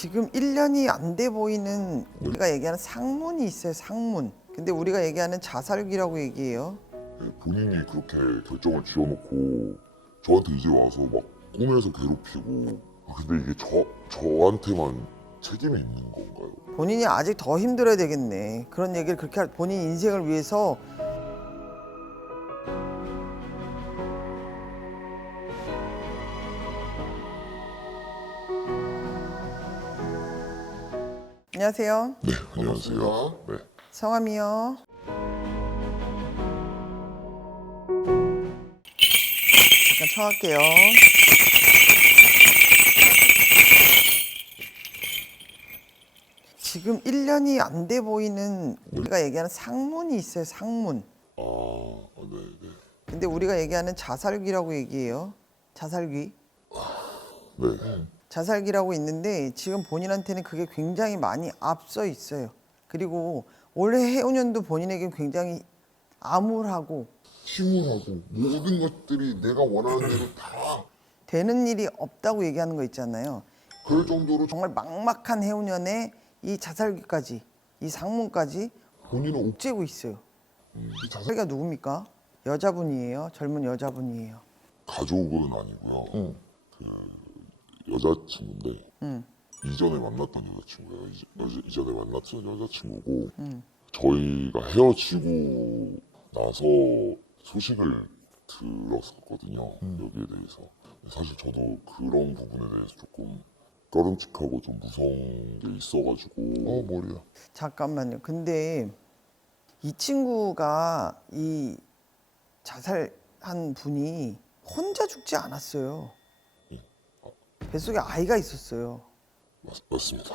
지금 1년이 안 돼 보이는 우리가 얘기하는 상문이 있어요. 상문. 근데 우리가 얘기하는 자살기라고 얘기해요. 네, 본인이 그렇게 결정을 지어놓고 저한테 이제 와서 막 꿈에서 괴롭히고 근데 이게 저한테만 책임이 있는 건가요? 본인이 아직 더 힘들어야 되겠네. 그런 얘기를 그렇게 본인 인생을 위해서. 안녕하세요. 네, 안녕하세요. 네. 성함이요. 잠깐 청할게요. 지금 1년이 안 돼 보이는 우리가 얘기하는 상문이 있어요. 상문. 네, 네. 근데 우리가 얘기하는 자살기라고 얘기해요. 자살기. 네. 자살기라고 있는데 지금 본인한테는 그게 굉장히 많이 앞서 있어요. 그리고 올해 해운년도 본인에게 굉장히 암울하고 침울하고 모든 것들이 내가 원하는 대로 다 되는 일이 없다고 얘기하는 거 있잖아요. 그럴 정도로 정말 막막한 해운년에 이 자살기까지, 이 상문까지 본인은 옥죄고 있어요. 이 자살 자살기가 누굽니까? 여자분이에요. 젊은 여자분이에요. 가족은 아니고요. 그 여자친구인데 이전에 만났던 여자친구예요. 이전에 만났던 여자친구고 저희가 헤어지고 나서 소식을 들었었거든요. 여기에 대해서. 사실 저도 그런 부분에 대해서 조금 꺼름칙하고 좀 무서운 게 있어가지고 머리야. 잠깐만요. 근데 이 친구가 이 자살한 분이 혼자 죽지 않았어요. 뱃속에 아이가 있었어요. 맞습니다.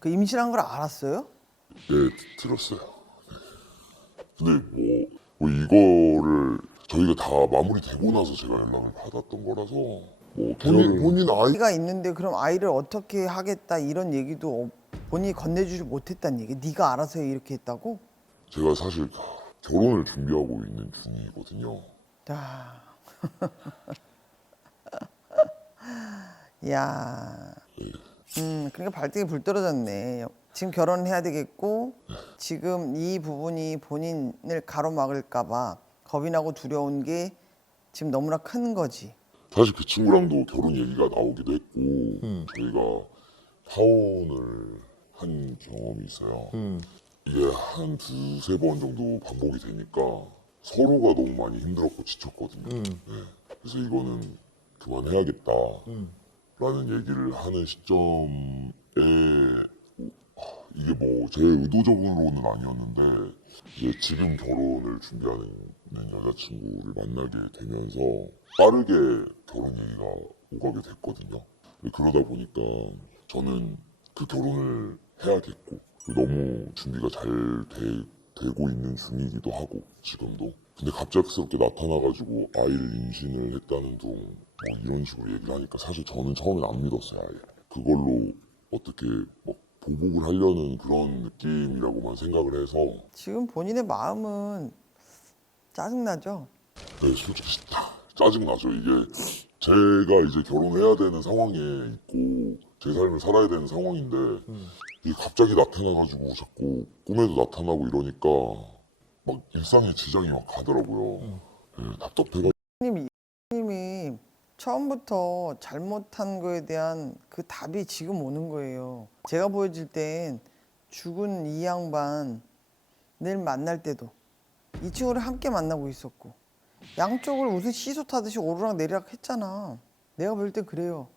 그 임신한 걸 알았어요? 네, 들었어요. 네. 근데 뭐 이거를 저희가 다 마무리되고 나서 제가 연락을 받았던 거라서 뭐 본인 아이 아이가 있는데 그럼 아이를 어떻게 하겠다 이런 얘기도 본인이 건네주지 못했다는 얘기. 네가 알아서 이렇게 했다고? 제가 사실 결혼을 준비하고 있는 중이거든요. 야, 야, 그러니까 발등에 불 떨어졌네. 지금 결혼해야 되겠고 지금 이 부분이 본인을 가로막을까봐 겁이 나고 두려운 게 지금 너무나 큰 거지. 사실 그 친구랑도 결혼 얘기가 나오기도 했고 저희가 파혼을 한 경험이 있어요. 이게 한 두세 번 정도 반복이 되니까 서로가 너무 많이 힘들었고 지쳤거든요. 네. 그래서 이거는 그만해야겠다 라는 얘기를 하는 시점에 이게 뭐 제 의도적으로는 아니었는데 이제 지금 결혼을 준비하는 여자친구를 만나게 되면서 빠르게 결혼 얘기가 오가게 됐거든요. 그러다 보니까 저는 그 결혼을 해야겠고 너무 준비가 잘 되고 있는 중이기도 하고 지금도 근데 갑작스럽게 나타나가지고 아이를 임신을 했다는 둥 뭐 이런 식으로 얘기를 하니까 사실 저는 처음엔 안 믿었어요. 아예 그걸로 어떻게 뭐 보복을 하려는 그런 느낌이라고만 생각을 해서 지금 본인의 마음은 짜증나죠? 네, 솔직히 짜증나죠. 이게 제가 이제 결혼해야 되는 상황에 있고 제 삶을 살아야 되는 상황인데 이게 갑자기 나타나가지고 자꾸 꿈에도 나타나고 이러니까 막 일상에 지장이 막 가더라고요. 네, 답답해가지고 님이 처음부터 잘못한 거에 대한 그 답이 지금 오는 거예요. 제가 보여질 땐 죽은 이 양반 내일 만날 때도 이 친구를 함께 만나고 있었고 양쪽을 무슨 시소 타듯이 오르락 내리락 했잖아. 내가 볼 때 그래요.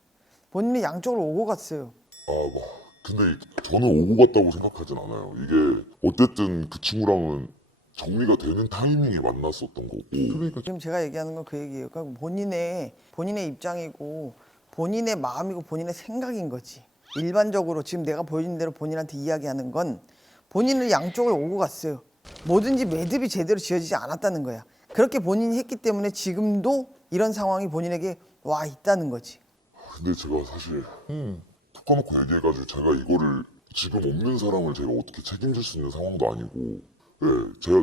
본인이 양쪽을 오고 갔어요. 뭐 근데 저는 오고 갔다고 생각하진 않아요. 이게 어쨌든 그 친구랑은 정리가 되는 타이밍에 만났었던 거고 그러니까 지금 제가 얘기하는 건 그 얘기예요. 그러니까 본인의 입장이고 본인의 마음이고 본인의 생각인 거지. 일반적으로 지금 내가 보여준 대로 본인한테 이야기하는 건 본인을 양쪽을 오고 갔어요. 뭐든지 매듭이 제대로 지어지지 않았다는 거야. 그렇게 본인이 했기 때문에 지금도 이런 상황이 본인에게 와 있다는 거지. 근데 제가 사실 툭 까놓고 얘기해가지고 제가 이거를 지금 없는 사람을 제가 어떻게 책임질 수 있는 상황도 아니고 네,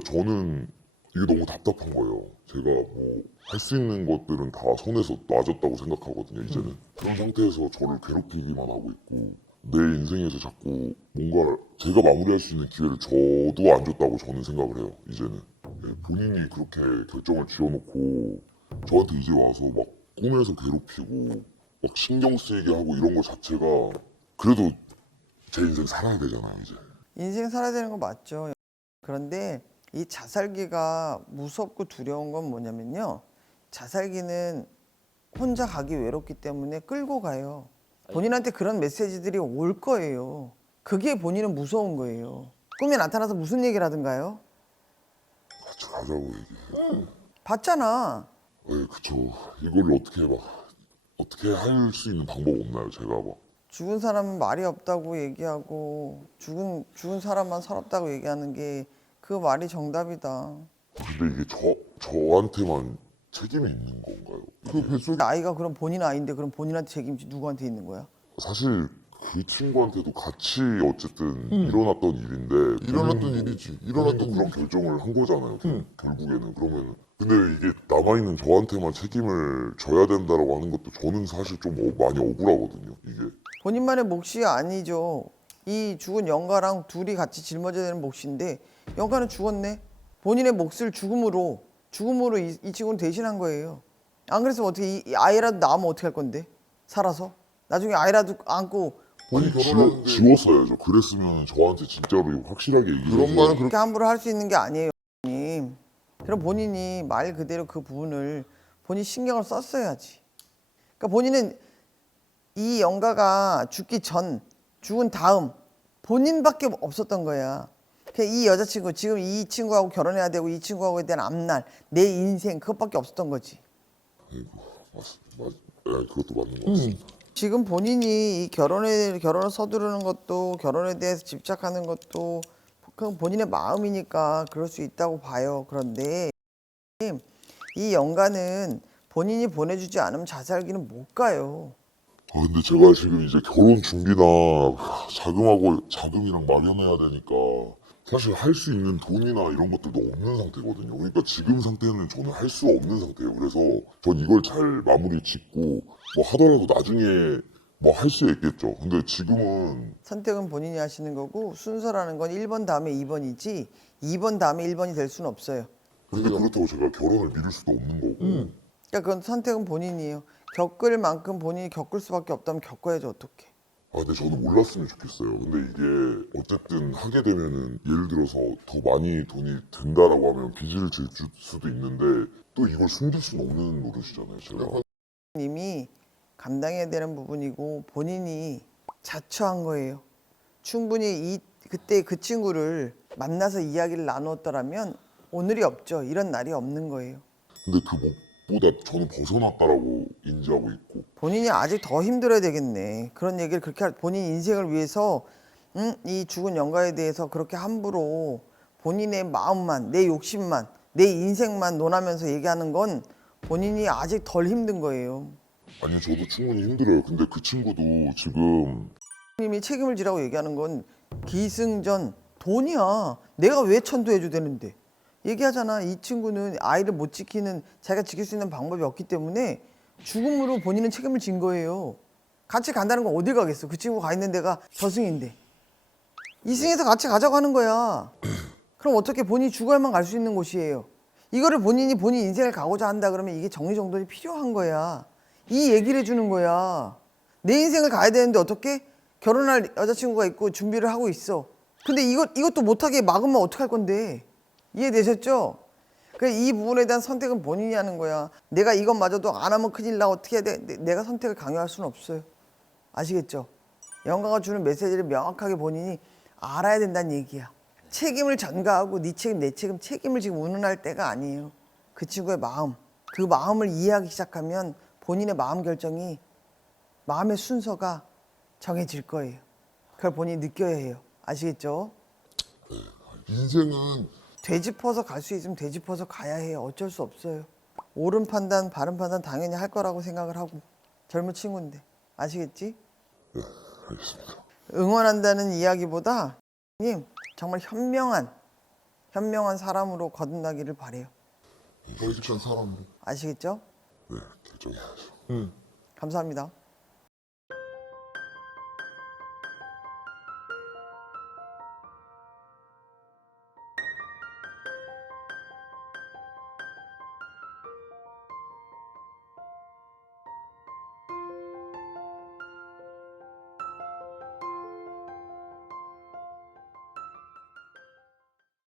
저는 이게 너무 답답한 거예요. 제가 뭐 할 수 있는 것들은 다 손에서 놔줬다고 생각하거든요. 이제는 그런 상태에서 저를 괴롭히기만 하고 있고 내 인생에서 자꾸 뭔가 제가 마무리할 수 있는 기회를 저도 안 줬다고 저는 생각을 해요. 이제는 본인이 그렇게 결정을 지어놓고 저한테 이제 와서 막 꿈에서 괴롭히고 막 신경 쓰이게 하고 이런 거 자체가 그래도 제 인생 살아야 되잖아요. 이제 인생 살아야 되는 거 맞죠. 그런데 이 자살기가 무섭고 두려운 건 뭐냐면요. 자살기는 혼자 가기 외롭기 때문에 끌고 가요. 본인한테 그런 메시지들이 올 거예요. 그게 본인은 무서운 거예요. 꿈에 나타나서 무슨 얘기를 하든가요? 같이 가자고 얘기해. 봤잖아. 네, 그쵸. 이걸 어떻게 할 수 있는 방법 없나요? 제가 막 죽은 사람은 말이 없다고 얘기하고 죽은 사람만 서럽다고 얘기하는 게 그 말이 정답이다. 근데 이게 저한테만 책임이 있는 건가요? 그 뱃속에 아이가 그럼 본인 아이인데 그럼 본인한테 책임지 누구한테 있는 거야? 사실 그 친구한테도 같이 어쨌든 일어났던 일인데 일어났던 일이지. 일어났던 그런 결정을 한 거잖아요. 결국에는 그러면 근데 이게 남아있는 저한테만 책임을 져야 된다라고 하는 것도 저는 사실 좀 많이 억울하거든요. 이게 본인만의 몫이 아니죠. 이 죽은 영가랑 둘이 같이 짊어져야 되는 몫인데 영가는 죽었네. 본인의 몫을 죽음으로 이 친구는 대신한 거예요. 안 그랬으면 어떻게 이 아이라도 낳으면 어떻게 할 건데? 살아서 나중에 아이라도 안고 아니 결혼하는데- 지웠어야죠. 그랬으면 저한테 진짜로 확실하게 얘기해서 그런 말은 그렇게 함부로 할 수 있는 게 아니에요. 님. 그럼 본인이 말 그대로 그 부분을 본인이 신경을 썼어야지. 그러니까 본인은 이 영가가 죽기 전, 죽은 다음 본인밖에 없었던 거야. 그냥 이 여자친구, 지금 이 친구하고 결혼해야 되고 이 친구하고에 대한 앞날, 내 인생 그것밖에 없었던 거지. 아이고 네, 그것도 맞는 것 같습니다. 지금 본인이 이 결혼을 서두르는 것도 결혼에 대해서 집착하는 것도 그건 본인의 마음이니까 그럴 수 있다고 봐요. 그런데 이 영가는 본인이 보내주지 않으면 자살기는 못 가요. 근데 제가 지금 이제 결혼 준비나 자금이랑 마련해야 되니까 사실 할 수 있는 돈이나 이런 것들도 없는 상태거든요. 그러니까 지금 상태는 저는 할 수 없는 상태예요. 그래서 전 이걸 잘 마무리 짓고 뭐 하더라도 나중에 뭐 할 수 있겠죠. 근데 지금은 선택은 본인이 하시는 거고 순서라는 건 1번 다음에 2번이지 2번 다음에 1번이 될 수는 없어요. 근데 그렇다고 제가 결혼을 미룰 수도 없는 거고 그러니까 그건 선택은 본인이에요. 겪을 만큼 본인이 겪을 수밖에 없다면 겪어야죠. 어떻게? 근데 저는 몰랐으면 좋겠어요. 근데 이게 어쨌든 하게 되면은 예를 들어서 더 많이 돈이 된다라고 하면 빚을 질 수도 있는데 또 이걸 숨길 수는 없는 노릇이잖아요. 제가 님이 감당해야 되는 부분이고 본인이 자처한 거예요. 충분히 그때 그 친구를 만나서 이야기를 나누었더라면 오늘이 없죠. 이런 날이 없는 거예요. 근데 그 목보다 저는 벗어났다라고 인지하고 있고 본인이 아직 더 힘들어야 되겠네. 그런 얘기를 그렇게 본인 인생을 위해서 이 죽은 영가에 대해서 그렇게 함부로 본인의 마음만, 내 욕심만, 내 인생만 논하면서 얘기하는 건 본인이 아직 덜 힘든 거예요. 아니 저도 충분히 힘들어요. 근데 그 친구도 지금 님이 책임을 지라고 얘기하는 건 기승전 돈이야. 내가 왜 천도해줘야 되는데. 얘기하잖아. 이 친구는 아이를 못 지키는 자기가 지킬 수 있는 방법이 없기 때문에 죽음으로 본인은 책임을 진 거예요. 같이 간다는 건 어딜 가겠어. 그 친구 가 있는 데가 저승인데. 이승에서 같이 가자고 하는 거야. 그럼 어떻게 본인이 죽어야만 갈 수 있는 곳이에요. 이거를 본인 인생을 가고자 한다 그러면 이게 정리정돈이 필요한 거야. 이 얘기를 해주는 거야. 내 인생을 가야 되는데 어떻게? 결혼할 여자친구가 있고 준비를 하고 있어. 근데 이것도 못하게 막으면 어떡할 건데. 이해되셨죠? 그러니까 이 부분에 대한 선택은 본인이 하는 거야. 내가 이것마저도 안 하면 큰일 나. 어떻게 해야 돼? 내가 선택을 강요할 수는 없어요. 아시겠죠? 영가가 주는 메시지를 명확하게 본인이 알아야 된다는 얘기야. 책임을 전가하고 네 책임 내 책임을 지금 운운할 때가 아니에요. 그 친구의 마음, 그 마음을 이해하기 시작하면 본인의 마음 결정이 마음의 순서가 정해질 거예요. 그걸 본인이 느껴야 해요. 아시겠죠? 인생은 되짚어서 갈 수 있으면 되짚어서 가야 해요. 어쩔 수 없어요. 옳은 판단, 바른 판단 당연히 할 거라고 생각을 하고 젊은 친구인데 아시겠지? 네, 알겠습니다. 응원한다는 이야기보다 님 정말 현명한 현명한 사람으로 거듭나기를 바래요. 정직한 사람으로. 아시겠죠? 네, 결정해야죠. 응. 감사합니다.